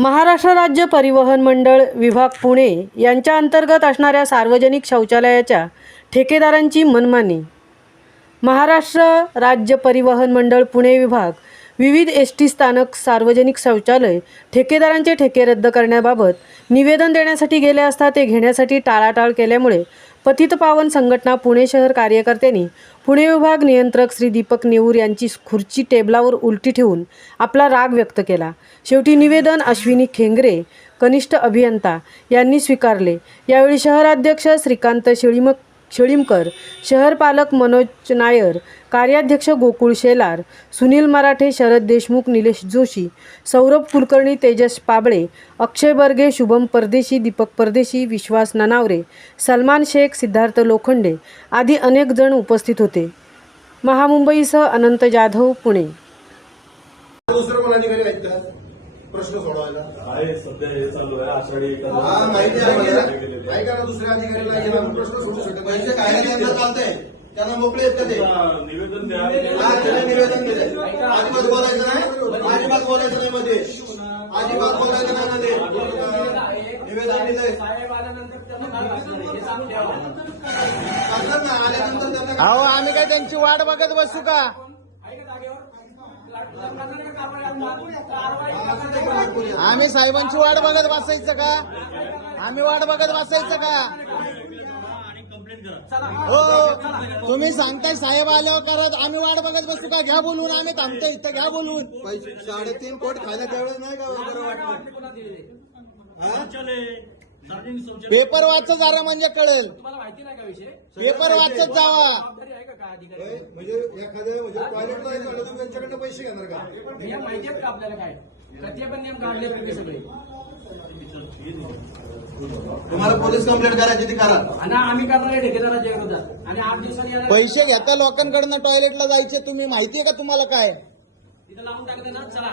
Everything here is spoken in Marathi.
महाराष्ट्र राज्य परिवहन मंडळ विभाग पुणे यांच्या अंतर्गत असणाऱ्या सार्वजनिक शौचालयाच्या ठेकेदारांची मनमानी। महाराष्ट्र राज्य परिवहन मंडळ पुणे विभाग विविध एसटी स्थानक सार्वजनिक शौचालय ठेकेदारांचे ठेके रद्द करण्याबाबत निवेदन देण्यासाठी गेले असता ते घेण्यासाठी टाळाटाळ केल्यामुळे पतितपावन संघटना पुणे शहर कार्यकर्त्यांनी पुणे विभाग नियंत्रक श्री दीपक नेऊर यांची खुर्ची टेबलावर उलटी ठेवून आपला राग व्यक्त केला। शेवटी निवेदन अश्विनी खेंगरे कनिष्ठ अभियंता यांनी स्वीकारले। यावेळी शहराध्यक्ष श्रीकांत शेळीमकर, शहर पालक मनोज नायर, कार्याध्यक्ष गोकुळ शेलार, सुनील मराठे, शरद देशमुख, निलेश जोशी, सौरभ कुलकर्णी, तेजस पाबळे, अक्षय बर्गे, शुभम परदेशी, दीपक परदेशी, विश्वास ननावरे, सलमान शेख, सिद्धार्थ लोखंडे आदी अनेक जण उपस्थित होते। महामुंबईसह अनंत जाधव, पुणे। दुसरं कोण अधिकारी आहेत का प्रश्न सोडवायला? आहे सध्या हे चालू आहे आषाढी माहिती आहे ऐका ना, दुसऱ्या अधिकाऱ्याला गेला प्रश्न सोडू शकतो। पैसे काय त्यांना चालतंय, त्यांना मोकळे आहेत का ते? निवेदन द्या। निवेदन दिले, अजिबात बोलायचं नाही, अजिबात बोलायचं नाही मध्ये, अजिबात बोलायचं नाही मध्ये। निवेदन दिलंय आल्यानंतर त्यांना अहो आम्ही काय त्यांची वाट बघत बसू का? आम्ही साहेबांची वाट बघत बसायचं का? आम्ही वाट बघत बसायचं का? हो तुम्ही सांगताय साहेब आल्यावर करत, आम्ही वाट बघत बसू का? घ्या बोलून, आम्ही थांबतोय इथं, घ्या बोलून। 3.5 कोटी खायला त्यावेळेस नाही का बरं वाटलं? पेपर वाचत जरा म्हणजे कळेल, पेपर वाचत जावा। म्हणजे एखाद्या म्हणजे टॉयलेटला जायचं तुम्ही त्यांच्याकडनं पैसे घेणार का? नियम माहिती आहेत का आपल्याला? काय ते पण नियम काढले तुम्ही सगळे? तुम्हाला पोलीस कंप्लेंट करायची ती करा आणि आम्ही करणार आहे ठेकेदाराच्या विरोधात। आणि 8 दिवसांनी पैसे घेता लोकांकडनं टॉयलेटला जायचे, तुम्ही माहितीये का तुम्हाला काय? तिथं लावून टाकते ना, चला।